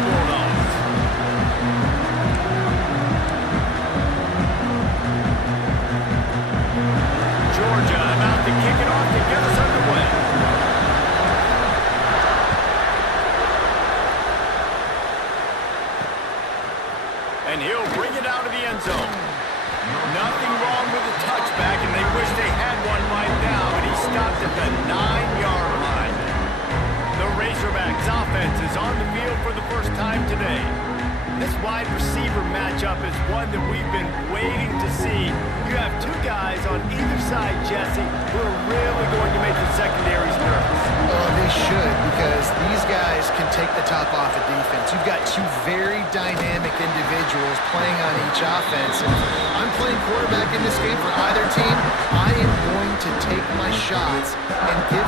Bulldogs. Georgia about to kick it off to get us underway. And he'll bring it out of the end zone. Nothing wrong with the touchback, and they wish they had one right now, but he stopped at the 9-yard line. The Razorbacks offense is on the field for the first time today. This wide receiver matchup is one that we've been waiting to see. You have two guys on either side, Jesse, who are really going to make the secondaries nervous. Oh, they should, because these guys can take the top off of defense. You've got two very dynamic individuals playing on each offense. And I'm playing quarterback in this game for either team. I am going to take my shots and give...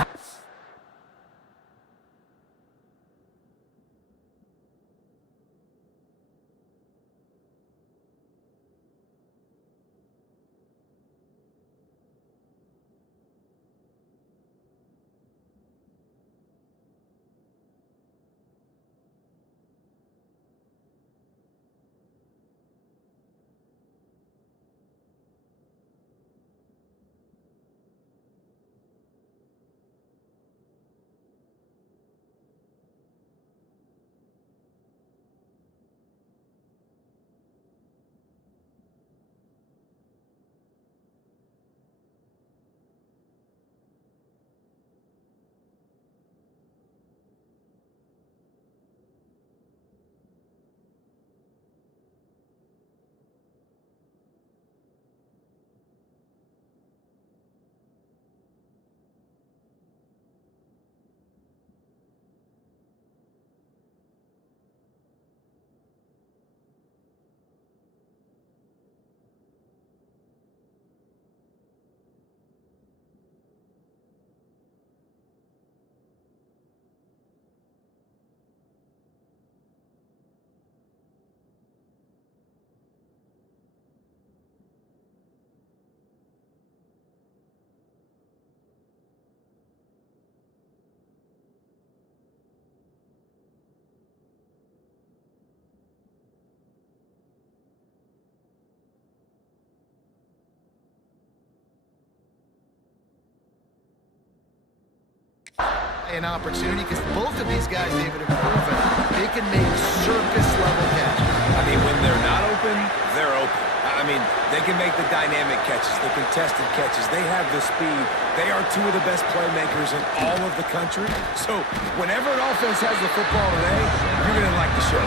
an opportunity, because both of these guys, David, have proven they can make circus-level catches. I mean, when they're not open, they're open. I mean, they can make the dynamic catches, the contested catches. They have the speed. They are two of the best playmakers in all of the country. So whenever an offense has the football today, you're going to like the show.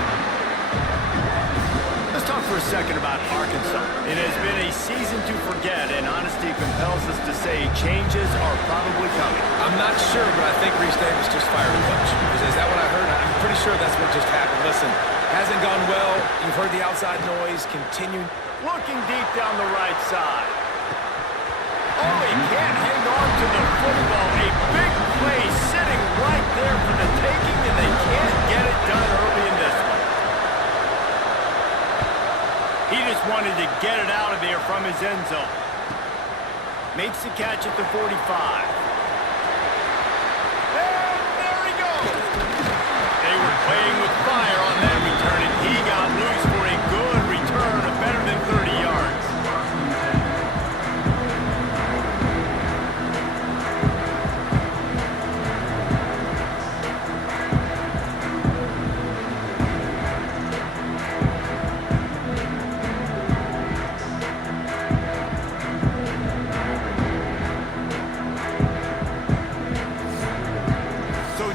Let's talk for a second about Arkansas. It has been a season to forget, and honesty compels us to say changes are probably coming. I'm not sure, but I think Reese Davis just fired a coach. Is that what I heard? I'm pretty sure that's what just happened. Listen, hasn't gone well. You've heard the outside noise. Continue. Looking deep down the right side. Oh, he can't hang on to the football. A big play sitting right there for the taking, and they can't get it done early in this one. He just wanted to get it out of there from his end zone. Makes the catch at the 45. And there he goes. They were playing with fire on that return, and he got loose for a good return of better than 30 yards.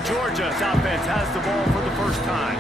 Georgia's offense has the ball for the first time.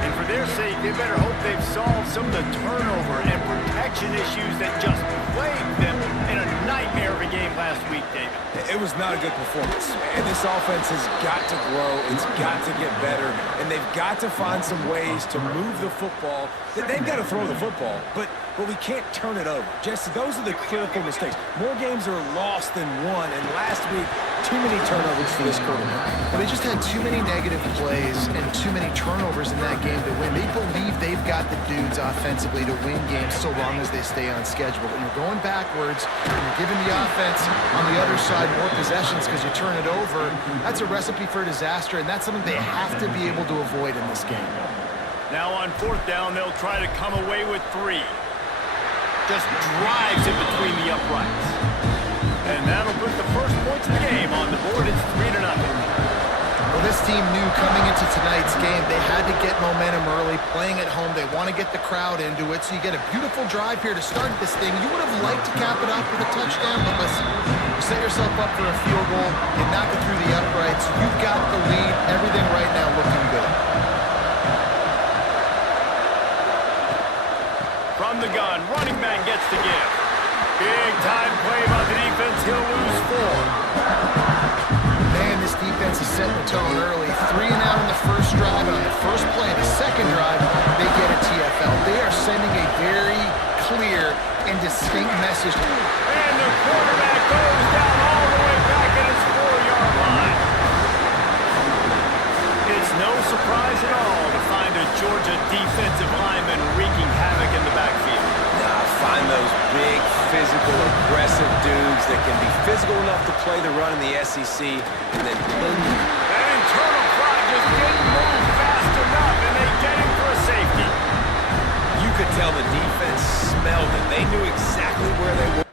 And for their sake, they better hope they've solved some of the turnover and protection issues that just plagued them in a nightmare of a game last week, David. It was not a good performance. And this offense has got to grow. It's got to get better. And they've got to find some ways to move the football. They've got to throw the football, but we can't turn it over. Jesse, those are the critical mistakes. More games are lost than won, and last week, too many turnovers for this quarterback. Well, they just had too many negative plays and too many turnovers in that game to win. They believe they've got the dudes offensively to win games so long as they stay on schedule. But when you're going backwards, and you're giving the offense on the other side more possessions because you turn it over, that's a recipe for disaster, and that's something they have to be able to avoid in this game. Now on fourth down, they'll try to come away with 3. Just drives in between the uprights. And that'll put the first points of the game on the board. It's 3-0. Well, this team knew coming into tonight's game they had to get momentum early, playing at home. They want to get the crowd into it, so you get a beautiful drive here to start this thing. You would have liked to cap it off with a touchdown, but listen, you set yourself up for a field goal, you knock it through the uprights, you've got the lead, everything right now looking good. From the gun, running back gets the give. Big time play by the defense. He'll lose 4. Man, this defense is setting the tone early. 3 and out on the first drive, and on the first play, the second drive, they get a TFL. They are sending a very clear and distinct message. And the quarterback goes down all the way back at his 4-yard line. It's no surprise at all to find a Georgia defensive lineman wreaking havoc in the backfield. Find those big, physical, aggressive dudes that can be physical enough to play the run in the SEC, and then boom. That internal clock just didn't move fast enough, and they get him for a safety. You could tell the defense smelled it. They knew exactly where they were.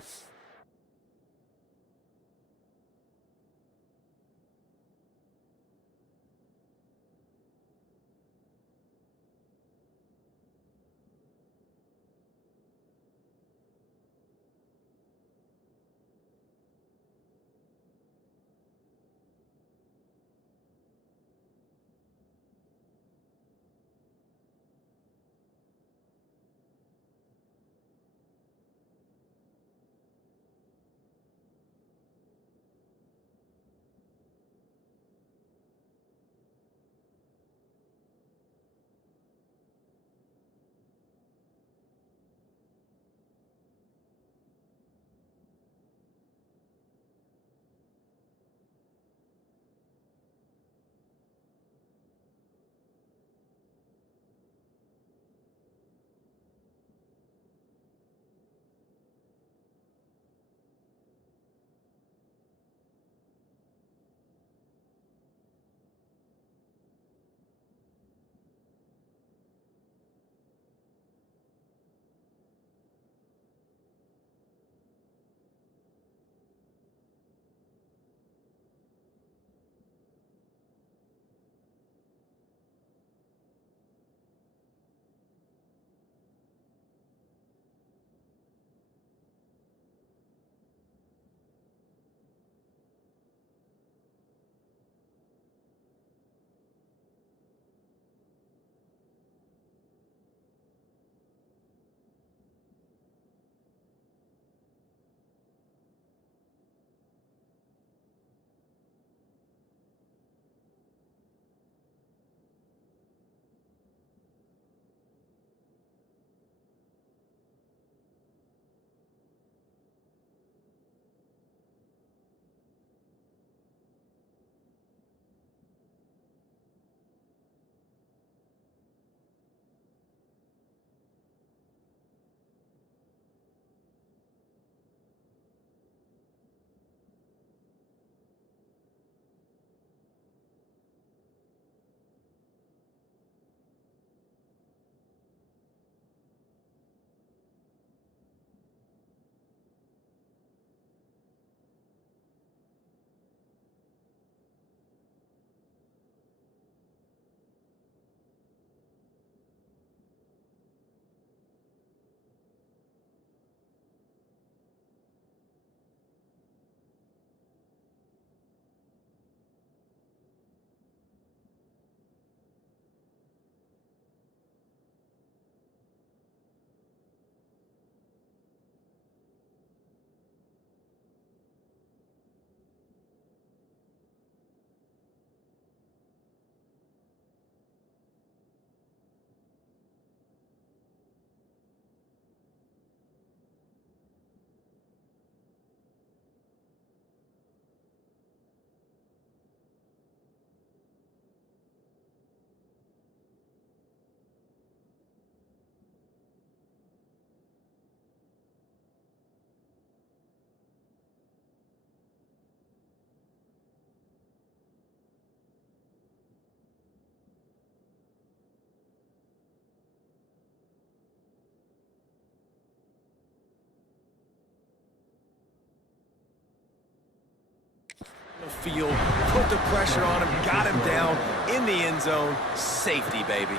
The field, put the pressure on him, got him down in the end zone. Safety, baby.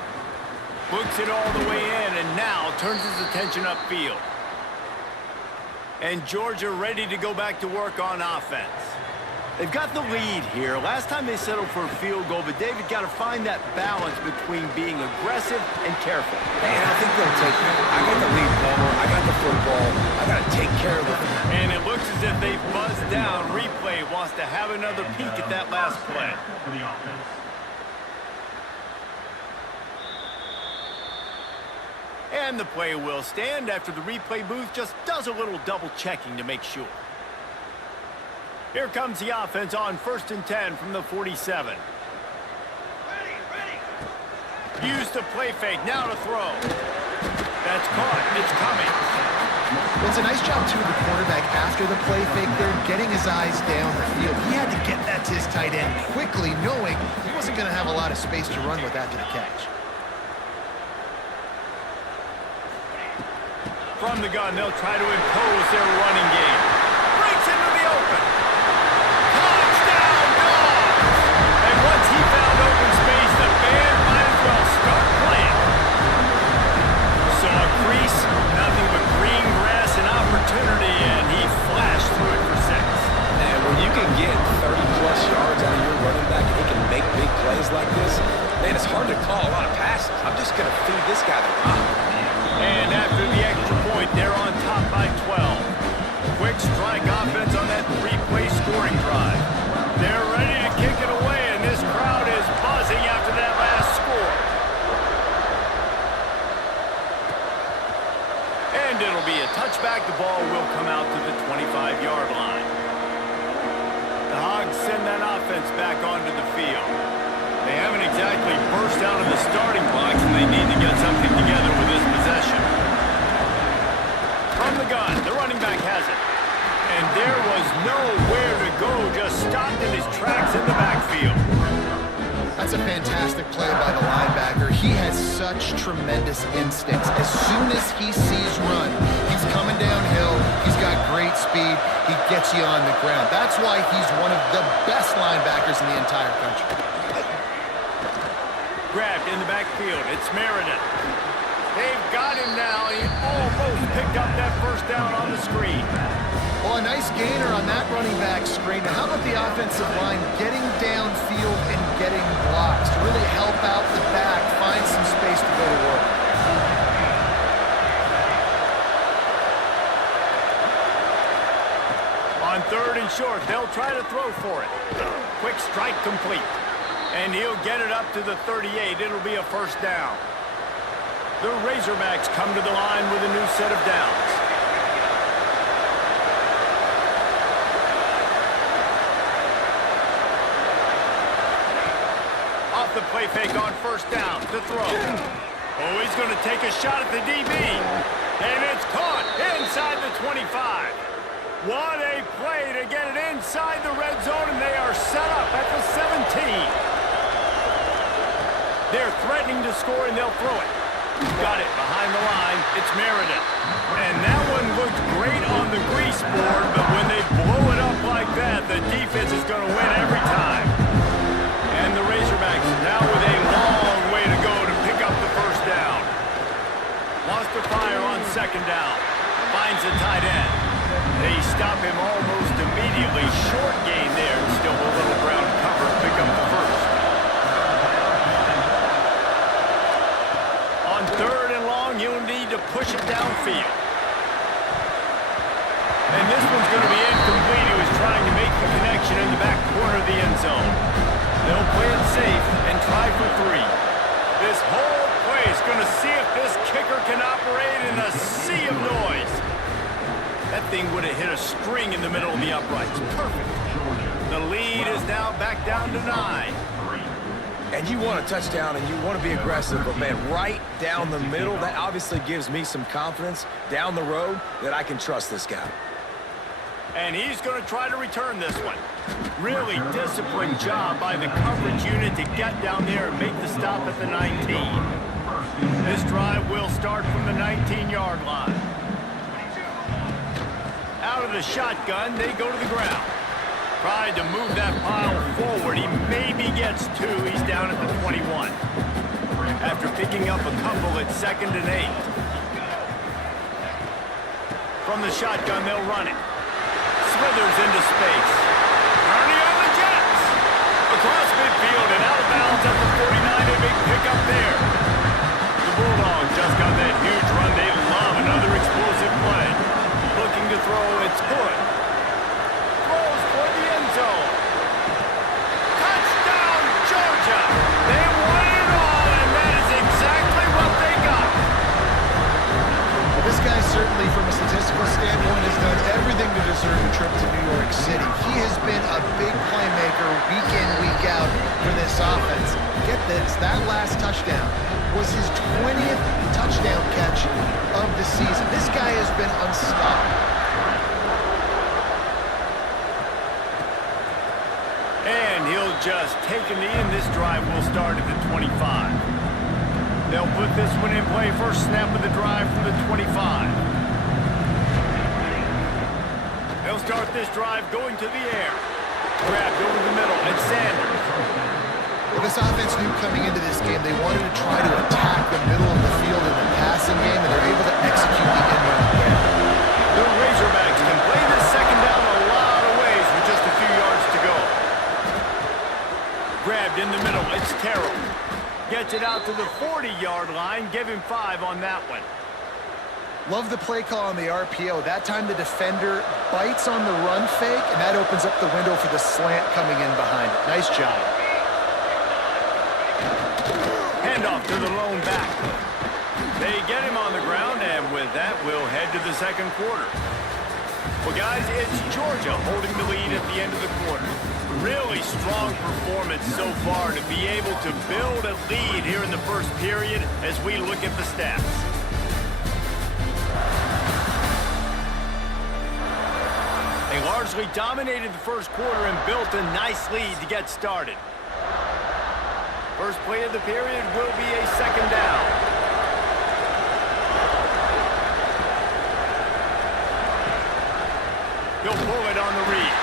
Books it all the way in and now turns his attention upfield. And Georgia ready to go back to work on offense. They've got the lead here. Last time they settled for a field goal, but David got to find that balance between being aggressive and careful. And I think they'll take it. I got the lead, Palmer. I got the football. I got to take care of it. And it looks as if they've buzzed down. Replay wants to have another peek at that last play. For the offense. And the play will stand after the replay booth just does a little double checking to make sure. Here comes the offense on 1st and 10 from the 47. Use the play fake, now to throw. That's caught, it's coming. It's a nice job, too, of the quarterback after the play fake there, getting his eyes down the field. He had to get that to his tight end quickly, knowing he wasn't going to have a lot of space to run with after the catch. From the gun, they'll try to impose their running game. Breaks into the open. Touchdown, Dogs! And once he found open space, the band might as well start playing. Saw a crease, nothing but green grass and opportunity, and he flashed through it for 6. And when you can get 30-plus yards out of your running back and he can make big plays like this, man, it's hard to call a lot of passes. I'm just going to feed this guy the rock. And after the extra point, they're on top by 12. Quick strike offense on that 3-play scoring drive. They're ready to kick it away, and this crowd is buzzing after that last score. And it'll be a touchback. The ball will come out to the 25-yard line. The Hogs send that offense back onto the field. They haven't exactly burst out of the starting blocks, and they need to get something together with this possession. From the gun, the running back has it. And there was nowhere to go, just stopped in his tracks in the backfield. That's a fantastic play by the linebacker. He has such tremendous instincts. As soon as he sees run, he's coming downhill. He's got great speed. He gets you on the ground. That's why he's one of the best linebackers in the entire country. Grabbed in the backfield. It's Meredith. They've got him now. He almost picked up that first down on the screen. Well, a nice gainer on that running back screen. Now, how about the offensive line getting downfield and getting blocks to really help out the back, find some space to go to work? On 3rd and short, they'll try to throw for it. Quick strike complete. And he'll get it up to the 38. It'll be a first down. The Razorbacks come to the line with a new set of downs. Off the play fake on 1st down to throw. Oh, he's going to take a shot at the DB. And it's caught inside the 25. What a play to get it inside the red zone, and they are set up at the 17. They're threatening to score, and they'll throw it. Got it behind the line. It's Meredith. And that one looked great on the grease board, but when they blow it up like that, the defense is going to win every time. And the Razorbacks now with a long way to go to pick up the first down. Lost the fire on 2nd down. Finds the tight end. They stop him almost immediately. Short gain there, and still a little ground cover. Pick up the first. On 3rd and long, you'll need to push it downfield. And this one's going to be incomplete. He was trying to make the connection in the back corner of the end zone. They'll play it safe and try for 3. This whole play is going to see if this kicker can operate in a sea of noise. That thing would have hit a string in the middle of the uprights. Perfect. The lead is now back down to 9. And you want a touchdown and you want to be aggressive, but man, right down the middle, that obviously gives me some confidence down the road that I can trust this guy. And he's going to try to return this one. Really disciplined job by the coverage unit to get down there and make the stop at the 19. This drive will start from the 19-yard line. Out of the shotgun, they go to the ground. Tried to move that pile forward. He maybe gets 2. He's down at the 21. After picking up a couple at 2nd and 8. From the shotgun, they'll run it. Smithers into space. Ernie on the Jets. Across midfield and out of bounds at the 49. A big pickup there. The Bulldogs just got that huge run. They love another explosive play. Looking to throw, it's good. Throws toward the end zone. Touchdown, Georgia! They won it all, and that is exactly what they got. Well, this guy certainly, from a statistical standpoint, has done everything to deserve a trip to New York City. He has been a big playmaker week in, week out for this offense. Get this, that last touchdown was his 20th touchdown catch of the season. This guy has been unstoppable. And he'll just take a knee, and this drive will start at the 25. They'll put this one in play. First snap of the drive from the 25. They'll start this drive going to the air. Grabbed over the middle, and Sanders. Well, this offense knew coming into this game they wanted to try to attack the middle of the field in the passing game, and they're able to execute the end run there. The Razorbacks can play this second down a lot of ways with just a few yards to go. Grabbed in the middle, it's Terrell. Gets it out to the 40-yard line. Give him 5 on that one. Love the play call on the RPO. That time the defender bites on the run fake, and that opens up the window for the slant coming in behind it. Nice job. Handoff to the lone back. They get him on the ground, and with that, we'll head to the second quarter. Well, guys, it's Georgia holding the lead at the end of the quarter. Really strong performance so far to be able to build a lead here in the first period as we look at the stats. They largely dominated the first quarter and built a nice lead to get started. First play of the period will be a second down. He'll pull it on the read.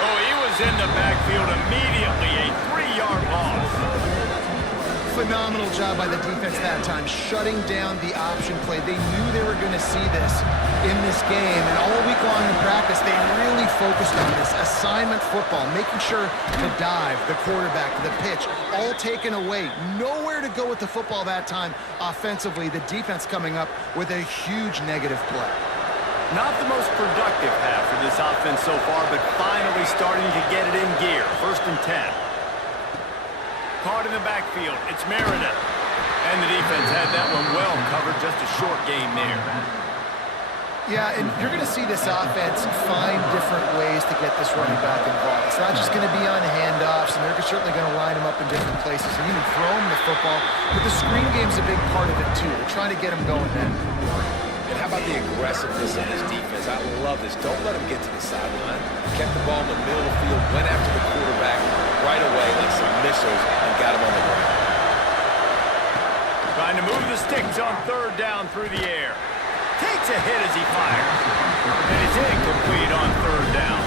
Oh, he was in the backfield immediately. A 3-yard loss. Phenomenal job by the defense that time, shutting down the option play. They knew they were going to see this in this game, and all week long in practice, they really focused on this assignment football, making sure the dive, the quarterback, the pitch, all taken away. Nowhere to go with the football that time offensively. The defense coming up with a huge negative play. Not the most productive half for this offense so far, but finally starting to get it in gear. 1st and 10. Caught in the backfield. It's Meredith. And the defense had that one well covered. Just a short game there. Yeah, and you're going to see this offense find different ways to get this running back involved. It's not just going to be on handoffs, and they're certainly going to line him up in different places and even throw him the football. But the screen game's a big part of it, too. They're trying to get him going now. And how about the aggressiveness of this defense? I love this. Don't let them get to the sideline. Kept the ball in the middle of the field, went after the quarterback right away like some missiles, and got him on the ground. Trying to move the sticks on 3rd down through the air. Takes a hit as he fires. And it's incomplete on 3rd down.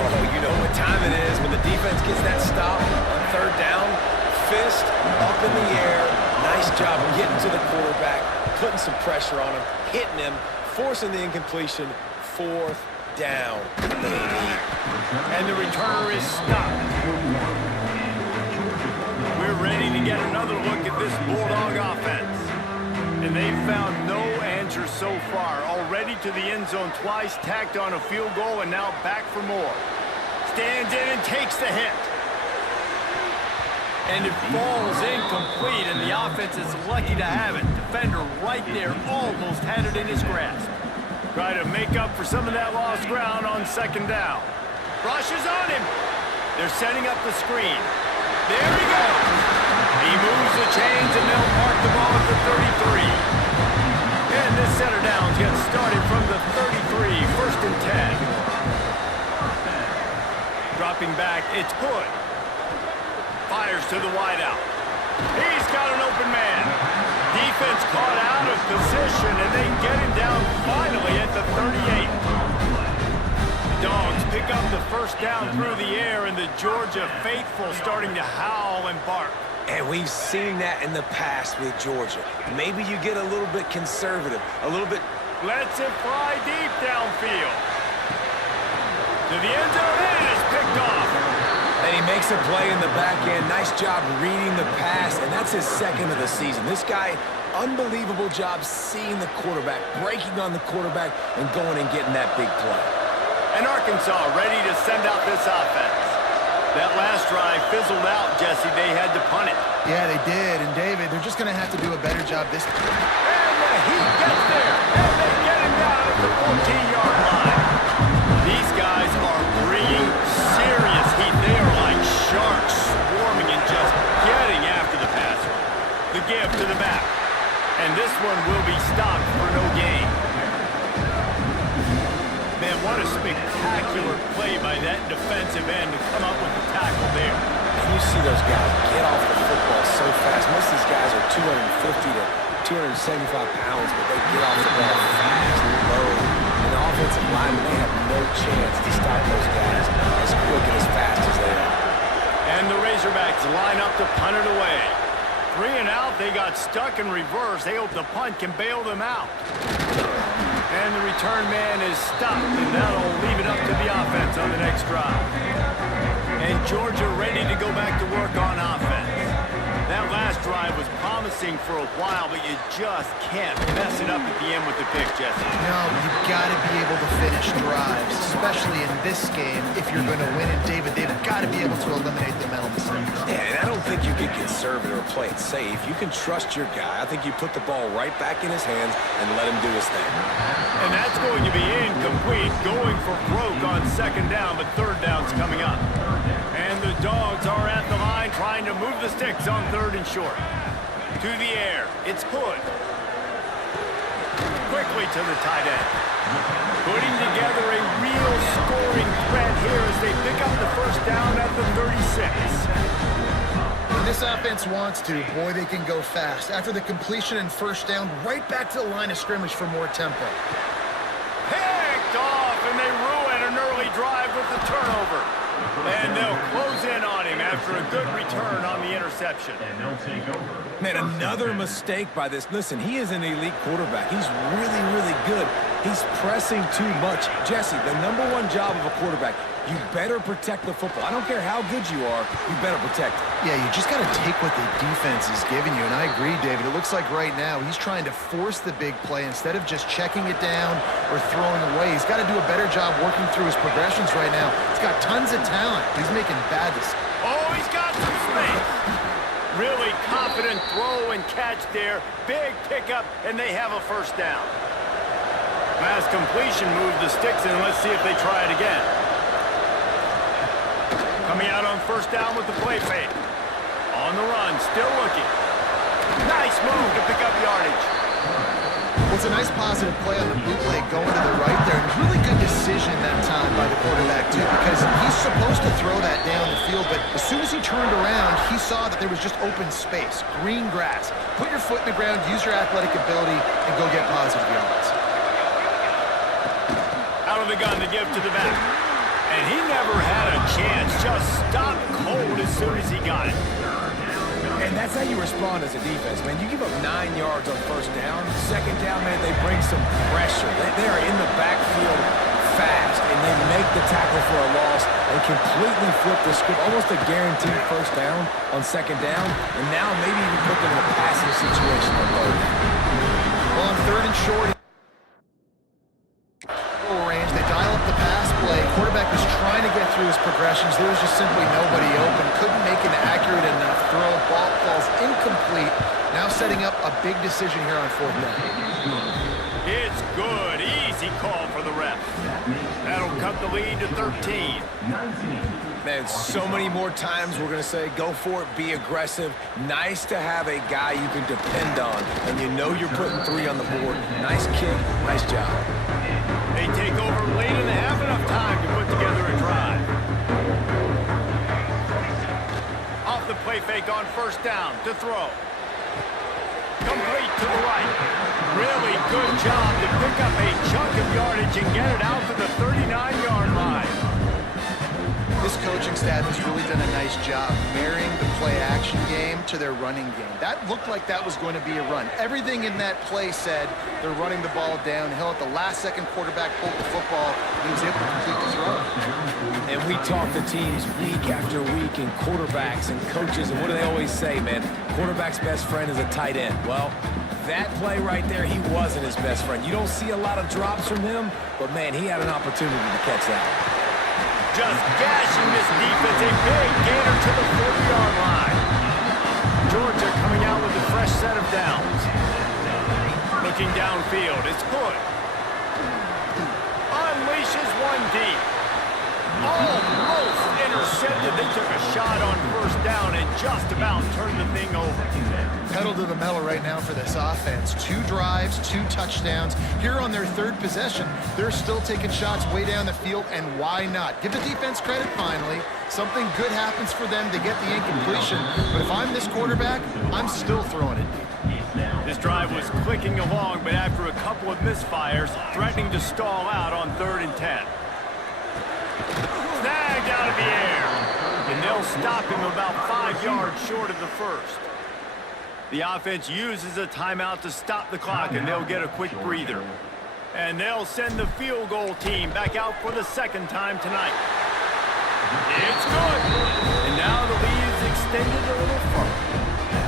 Oh, you know what time it is when the defense gets that stop on 3rd down. Fist up in the air. Nice job getting to the quarterback, putting some pressure on him, hitting him, forcing the incompletion. 4th down. And the returner is stopped. We're ready to get another look at this Bulldog offense. And they've found no answer so far. Already to the end zone twice, tacked on a field goal, and now back for more. Stands in and takes the hit. And it falls incomplete, and the offense is lucky to have it. Defender right there almost had it in his grasp. Try to make up for some of that lost ground on 2nd down. Rushes on him. They're setting up the screen. There he goes. He moves the chains, and they'll park the ball at the 33. And this center down gets started from the 33, 1st and 10. Dropping back, it's Hood. Fires to the wideout. He's got an open man. Defense caught out of position, and they get him down finally at the 38. Dogs pick up the first down through the air, and the Georgia faithful starting to howl and bark. And we've seen that in the past with Georgia. Maybe you get a little bit conservative, a little bit. Lets it fly deep downfield. To the end zone, and it is picked off. And he makes a play in the back end. Nice job reading the pass, and that's his second of the season. This guy, unbelievable job seeing the quarterback, breaking on the quarterback, and going and getting that big play. And Arkansas ready to send out this offense. That last drive fizzled out, Jesse. They had to punt it. Yeah, they did. And, David, they're just going to have to do a better job this time. And the Heat gets there. And they get him down at the 14-yard line. These guys are bringing serious heat. They are like sharks swarming and just getting after the passer. The give to the back. And this one will be stopped for no gain. Man, what a spectacular play by that defensive end to come up with the tackle there. And you see those guys get off the football so fast. Most of these guys are 250 to 275 pounds, but they get off the ball fast, low. And the offensive linemen, they have no chance to stop those guys as quick and as fast as they are. And the Razorbacks line up to punt it away. 3 and out, they got stuck in reverse. They hope the punt can bail them out. And the return man is stopped, and that'll leave it up to the offense on the next drive. And Georgia ready to go back to work on offense. That last drive was promising for a while, but you just can't mess it up at the end with the pick, Jesse. No, you've got to be able to finish drives, especially in this game if you're going to win. And, David, they've got to be able to eliminate the mental mistakes. Yeah, and I don't think you get conservative or play it safe. You can trust your guy. I think you put the ball right back in his hands and let him do his thing. And that's going to be incomplete, going for broke on second down, but third down's coming up. And the Dogs are at the line trying to move the sticks on third and short. To the air, it's Hood. Quickly to the tight end. Putting together a real scoring threat here as they pick up the first down at the 36. When this offense wants to, boy, they can go fast. After the completion and first down, right back to the line of scrimmage for more tempo. Picked off, and they ruin an early drive with the turnover. And they'll close in on him after a good return on the interception. Man, another mistake by this. Listen, he is an elite quarterback. He's really, really good. He's pressing too much. Jesse, the #1 job of a quarterback, you better protect the football. I don't care how good you are, you better protect it. Yeah, you just got to take what the defense is giving you. And I agree, David. It looks like right now he's trying to force the big play instead of just checking it down or throwing away. He's got to do a better job working through his progressions right now. He's got tons of talent. He's making bad decisions. Oh, he's got some space. Really confident throw and catch there. Big pickup, and they have a first down. Pass completion, move the sticks, and let's see if they try it again. Coming out on first down with the play fake. On the run, still looking. Nice move to pick up yardage. Well, it's a nice positive play on the bootleg going to the right there. And really good decision that time by the quarterback, too, because he's supposed to throw that down the field, but as soon as he turned around, he saw that there was just open space, green grass. Put your foot in the ground, use your athletic ability, and go get positive yards. Out of the gun to give to the back. And he never had a chance. Just stopped cold as soon as he got it. And that's how you respond as a defense, man. You give up 9 yards on first down. Second down, man, they bring some pressure. They are in the backfield fast, and they make the tackle for a loss and completely flip the script. Almost a guaranteed first down on second down, and now maybe even put them in a passing situation on third down. Well, on third and short, range, they dial up the pass play. Quarterback was trying to get through his progressions. There was just simply nobody open. Couldn't make an accurate enough throw. Ball falls incomplete. Now setting up a big decision here on fourth down. It's good. Easy call for the ref. That'll cut the lead to 13. Man, so many more times we're going to say, go for it, be aggressive. Nice to have a guy you can depend on, and you know you're putting 3 on the board. Nice kick, nice job. They take over late and they have enough time to put together a drive. Off the play fake on first down to throw. Complete to the right. Really good job to pick up a chunk of yardage and get it out to the 39-yard line. This coaching staff has really done a nice job marrying the play-action game to their running game. That looked like that was going to be a run. Everything in that play said they're running the ball downhill. At the last second, quarterback pulled the football. He was able to complete the throw. And we talk to teams week after week and quarterbacks and coaches, and what do they always say, man? Quarterback's best friend is a tight end. Well, that play right there, he wasn't his best friend. You don't see a lot of drops from him, but, man, he had an opportunity to catch that. Just gashing this defense, a big gainer to the 40-yard line. Georgia coming out with a fresh set of downs. Looking downfield, it's good. Unleashes one deep. Almost intercepted. They took a shot on first down and just about turned the thing over. Pedal to the metal right now for this offense. 2 drives, 2 touchdowns. Here on their 3rd possession, they're still taking shots way down the field, and why not? Give the defense credit finally. Something good happens for them to get the incompletion, but if I'm this quarterback, I'm still throwing it deep. This drive was clicking along, but after a couple of misfires, threatening to stall out on 3rd and 10. Snagged out of the air, and they'll stop him about 5 yards short of the first. The offense uses a timeout to stop the clock, and they'll get a quick breather. And they'll send the field goal team back out for the 2nd time tonight. It's good. And now the lead is extended a little further.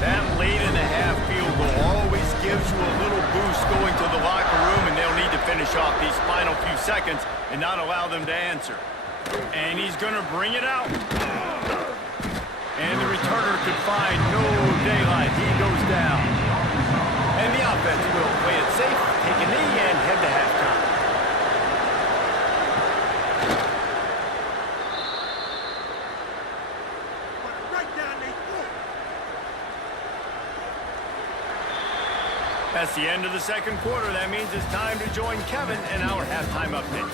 That late-in-the-half field goal always gives you a little boost going to the locker room, and they'll need to finish off these final few seconds and not allow them to answer. And he's going to bring it out. And the returner could find no daylight. He goes down. And the offense will play it safe, take a knee, and head to halftime. That's the end of the 2nd quarter. That means it's time to join Kevin in our halftime update.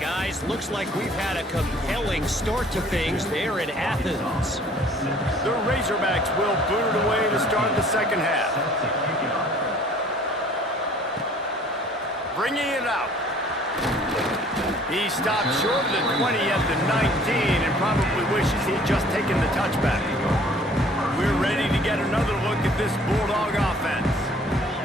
Guys, looks like we've had a compelling start to things there in Athens. The Razorbacks will boot it away to start the 2nd half. Bringing it out. He stopped short of the 20 at the 19 and probably wishes he'd just taken the touchback. We're ready to get another look at this Bulldog offense.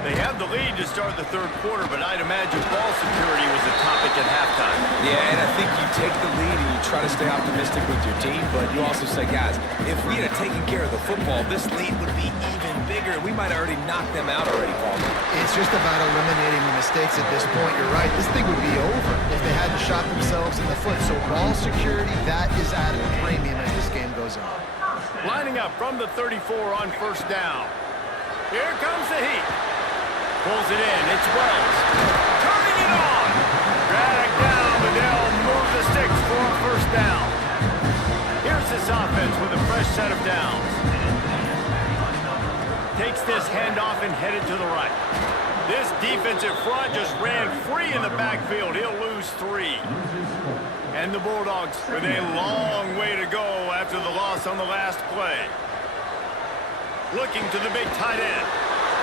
They have the lead to start the 3rd quarter, but I'd imagine ball security was a topic at halftime. Yeah, and I think you take the lead and you try to stay optimistic with your team, but you also say, guys, if we had taken care of the football, this lead would be even bigger. We might have already knocked them out already, Paul. It's just about eliminating the mistakes at this point. You're right. This thing would be over if they hadn't shot themselves in the foot. So ball security, that is at a premium as this game goes on. Lining up from the 34 on first down. Here comes the heat. Pulls it in. It's Wells. Turning it on. Drag down, but they'll move the sticks for a first down. Here's this offense with a fresh set of downs. Takes this handoff and headed to the right. This defensive front just ran free in the backfield. He'll lose 3. And the Bulldogs with a long way to go after the loss on the last play. Looking to the big tight end.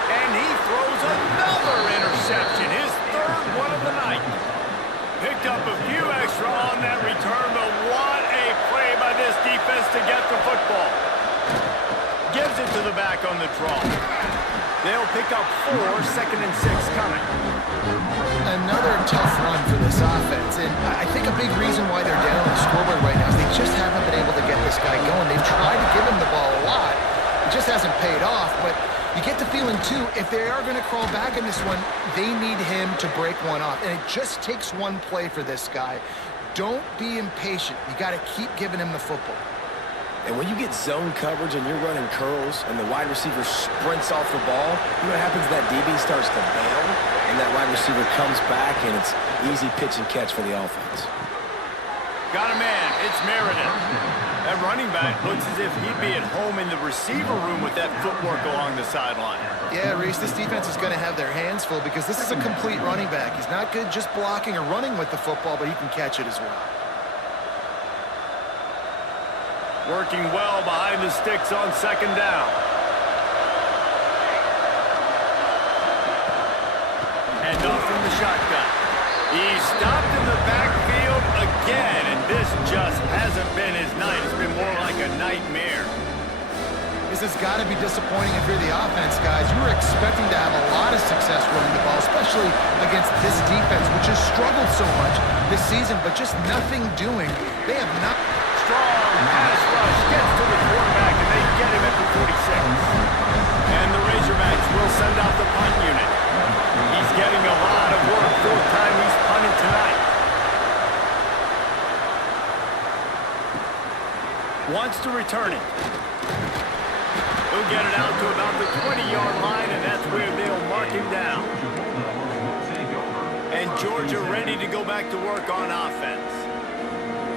And he throws another interception, his 3rd one of the night. Picked up a few extra on that return, but what a play by this defense to get the football. Gives it to the back on the draw. They'll pick up 4, 2nd and 6 coming. Another tough run for this offense, and I think a big reason why they're down on the scoreboard right now is they just haven't been able to get this guy going. They've tried to give him the ball a lot. It just hasn't paid off, but you get the feeling, too, if they are going to crawl back in this one, they need him to break one off. And it just takes one play for this guy. Don't be impatient. You got to keep giving him the football. And when you get zone coverage and you're running curls and the wide receiver sprints off the ball, you know what happens? That DB starts to bail, and that wide receiver comes back, and it's easy pitch and catch for the offense. Got a man. It's Meredith. That running back looks as if he'd be at home in the receiver room with that footwork along the sideline. Yeah, Reese, this defense is going to have their hands full because this is a complete running back. He's not good just blocking or running with the football, but he can catch it as well. Working well behind the sticks on 2nd down. the shotgun. He's stopped in the backfield again, and this just hasn't been his night. It's been more like a nightmare. This has got to be disappointing if you're the offense, guys. You were expecting to have a lot of success running the ball, especially against this defense, which has struggled so much this season, but just nothing doing. They have not... Strong pass rush gets to the quarterback, and they get him at the 46. And the Razorbacks will send out the punt unit. He's getting a lot of work, fourth time he's punted tonight. Wants to return it. He'll get it out to about the 20-yard line, and that's where they'll mark him down. And Georgia ready to go back to work on offense.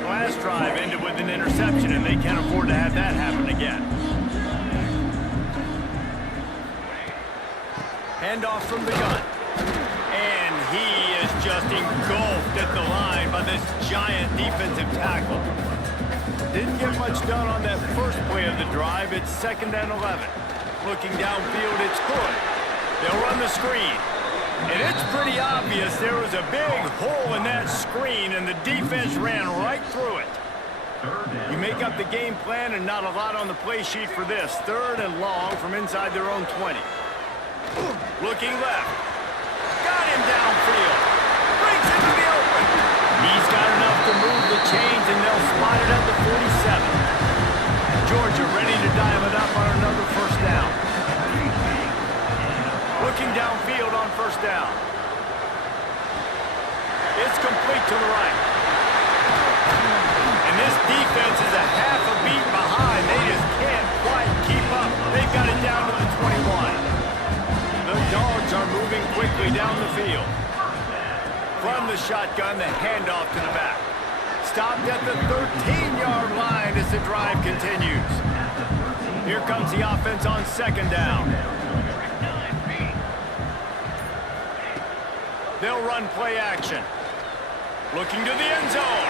Last drive ended with an interception, and they can't afford to have that happen again. Handoff from the gun. And he is just engulfed at the line by this giant defensive tackle. Didn't get much done on that first play of the drive. It's 2nd and 11. Looking downfield, it's good. They'll run the screen. And it's pretty obvious there was a big hole in that screen, and the defense ran right through it. You make up the game plan, and not a lot on the play sheet for this. 3rd and long from inside their own 20. Looking left. Got him downfield. Brings it to the open. He's got enough to move the chains, and they'll spot it at the 47. Georgia ready to dial it up on another first down. Looking downfield on first down. It's complete to the right. And this defense is a half a beat behind. They just can't quite keep up. They've got it down to the 21. The Dogs are moving quickly down the field. From the shotgun, the handoff to the back. Stopped at the 13-yard line as the drive continues. Here comes the offense on 2nd down. They'll run play action. Looking to the end zone.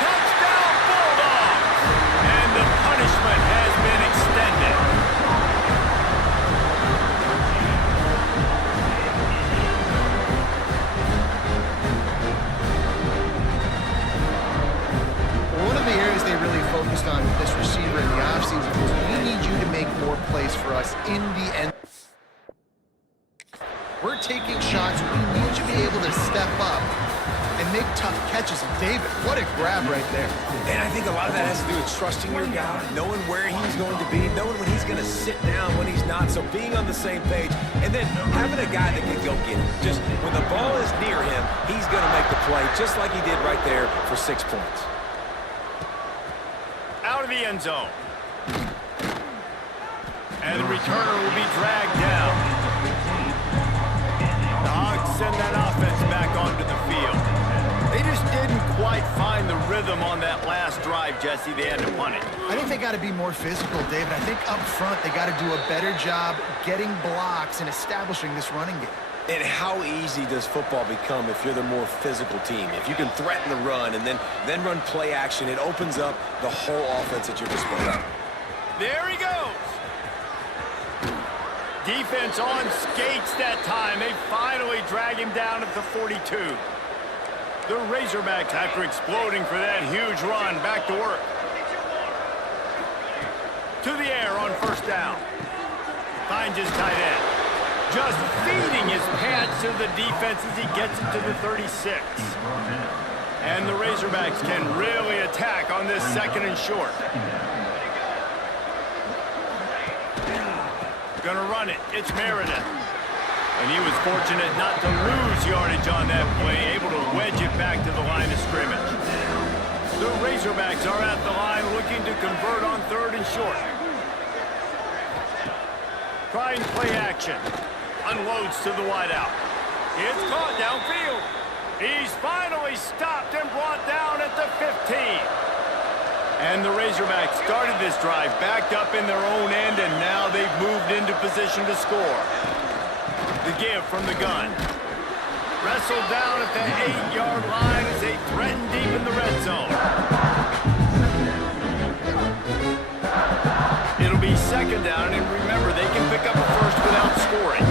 Touchdown Bulldogs! And the punishment has been extended. One of the areas they really focused on with this receiver in the offseason was we need you to make more plays for us in the end. We're taking shots. We need you to be able to step up and make tough catches. And David, what a grab right there. And I think a lot of that has to do with trusting your guy, knowing where he's going to be, knowing when he's going to sit down, when he's not. So being on the same page, and then having a guy that can go get it. Just when the ball is near him, he's going to make the play, just like he did right there for 6 points. Out of the end zone. And the returner will be dragged down. The Hogs send that offense back onto the field. They just didn't quite find the rhythm on that last drive, Jesse. They had to punt it. I think they got to be more physical, David. I think up front they got to do a better job getting blocks and establishing this running game. And how easy does football become if you're the more physical team? If you can threaten the run and then run play action, it opens up the whole offense at your disposal. There he goes. Defense on skates that time. They finally drag him down at the 42. The Razorbacks, after exploding for that huge run, back to work. To the air on first down. Finds his tight end. Just feeding his pads to the defense as he gets it to the 36. And the Razorbacks can really attack on this 2nd and short. Gonna run it. It's Meredith. And he was fortunate not to lose yardage on that play, able to wedge it back to the line of scrimmage. The Razorbacks are at the line looking to convert on 3rd and short. Trying play action. Unloads to the wideout. It's caught downfield. He's finally stopped and brought down at the 15. And the Razorbacks started this drive backed up in their own end, and now they've moved into position to score. The give from the gun. Wrestled down at the 8-yard line as they threaten deep in the red zone. It'll be 2nd down, and remember, they can pick up a first without scoring.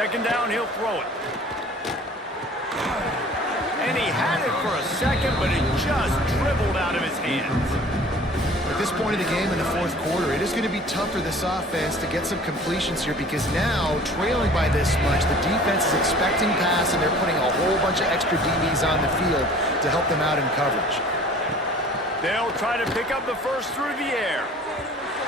second down, he'll throw it. And he had it for a second, but it just dribbled out of his hands. At this point of the game in the fourth quarter, it is going to be tough for this offense to get some completions here because now, trailing by this much, the defense is expecting pass, and they're putting a whole bunch of extra DBs on the field to help them out in coverage. They'll try to pick up the first through the air.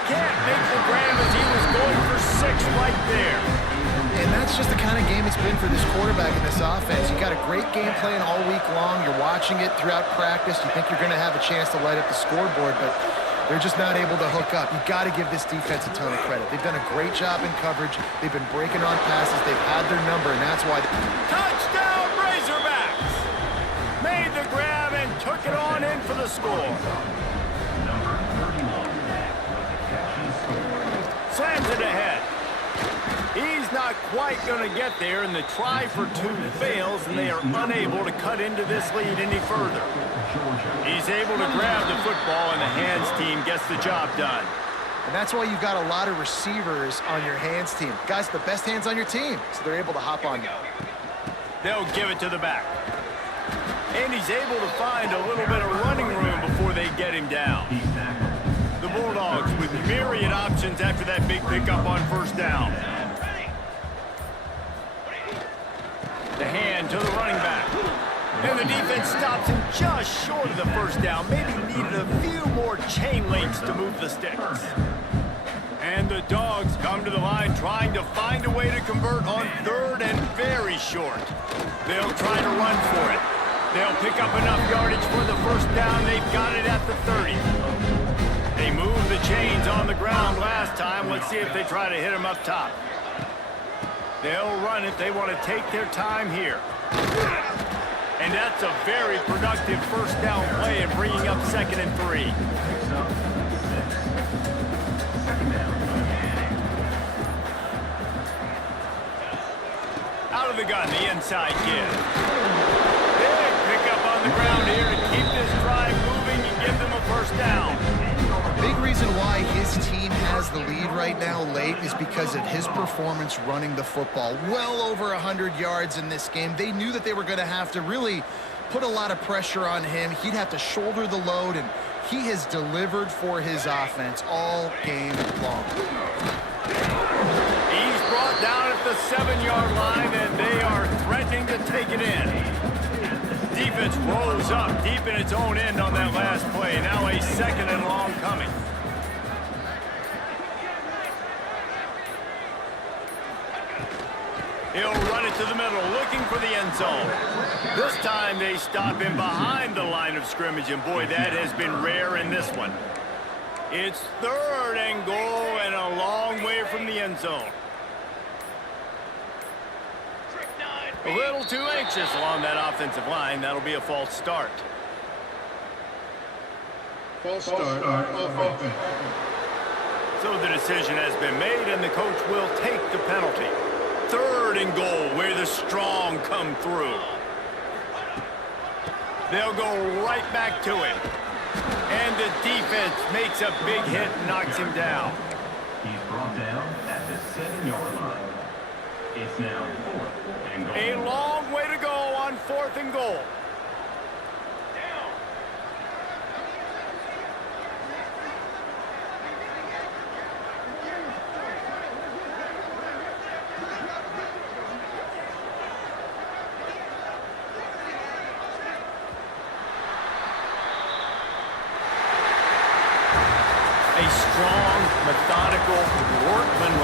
Can't make the grab as he was going for 6 right there. And that's just the kind of game it's been for this quarterback in this offense. You got a great game plan all week long. You're watching it throughout practice. You think you're going to have a chance to light up the scoreboard, but they're just not able to hook up. You've got to give this defense a ton of credit. They've done a great job in coverage. They've been breaking on passes. They've had their number, and that's why. Touchdown, Razorbacks! Made the grab and took it on in for the score. Slams it ahead. He's not quite going to get there, and the try for 2 fails, and they are unable to cut into this lead any further. He's able to grab the football, and the hands team gets the job done. And that's why you've got a lot of receivers on your hands team. Guys, the best hands on your team, so they're able to hop on you. They'll give it to the back. And he's able to find a little bit of running room before they get him down. The Bulldogs with myriad options after that big pickup on first down. The hand to the running back. And the defense stops him just short of the first down. Maybe needed a few more chain links to move the sticks. And the Dogs come to the line trying to find a way to convert on 3rd and very short. They'll try to run for it. They'll pick up enough yardage for the first down. They've got it at the 30. They moved the chains on the ground last time. Let's see if they try to hit him up top. They'll run it. They want to take their time here. And that's a very productive first down play and bringing up 2nd and 3. Out of the gun, the inside give. Big pickup on the ground here to keep this drive moving and give them a first down. Big reason why his team has the lead right now late is because of his performance running the football. Well over 100 yards in this game. They knew that they were going to have to really put a lot of pressure on him. He'd have to shoulder the load, and he has delivered for his offense all game long. He's brought down at the 7-yard line, and they are threatening to take it in. Defense rolls up deep in its own end on that last play. Now a 2nd and long coming. He'll run it to the middle, looking for the end zone. This time they stop him behind the line of scrimmage, and boy, that has been rare in this one. It's 3rd and goal and a long way from the end zone. A little too anxious along that offensive line. That'll be a false start. False start of offense. So the decision has been made, and the coach will take the penalty. 3rd and goal, where the strong come through. They'll go right back to him. And the defense makes a big hit and knocks him down. He's brought down at the 7-yard line. It's now 4th and goal. A long way to go on 4th and goal. A strong, methodical, workmanlike